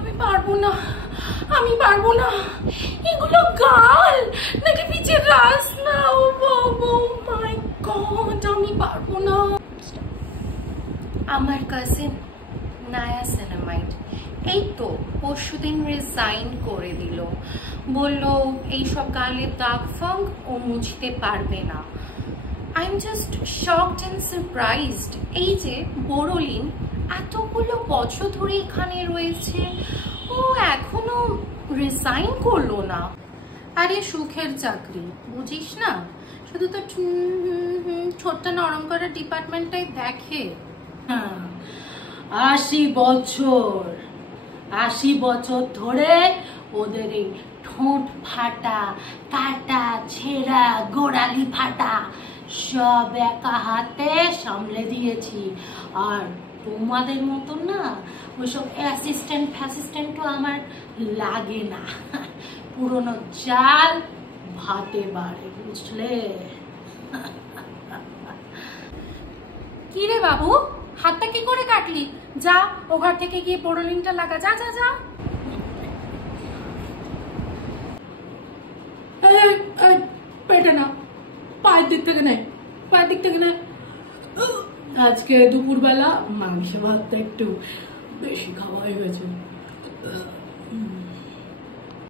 আমি পারবো না, আমি পারবো না। এগুলো গাল নাকি পিছের রাস্তা? ও মাই গড, আমি পারবো না। আমার কাজিন নায়া সিনেমাইট এই তো পরশুদিন রিজাইন করে দিল, বলল এইসব গালের দাগ ফাগ ও মুছতে পারবে না। I am just shocked and surprised. এই যে বোরোলিন এতগুলো বছর ধরে এখানে রয়েছে, ও এখনো রিজাইন করলো না। আরে সুখের চাকরি বুঝিস না, শুধু তো ছোট্ট নরম করার ডিপার্টমেন্টটাই দেখে। 80 বছর ধরে ওদের এই ঠোঁট ফাটা, কাটা ছেঁড়া, গোড়ালি ফাটা সব একা হাতে সামলে দিয়েছি। আর তোমাদের মতো না ওইসব অ্যাসিস্ট্যান্টও আমার লাগে না। পুরনো চাল ভাতে বাড়ে, বুঝলে? কি রে বাবু, হাতটা কি করে কাটলি? যা ও ঘর থেকে গিয়ে বোরোলিনটা লাগা, যা যা যা। পেটে না, পায়ের দিক থেকে নেয়, পায়ের দিক থেকে নেয়। আজকে দুপুরবেলা মাংস ভাতটা একটু বেশি খাওয়া হয়ে গেছে।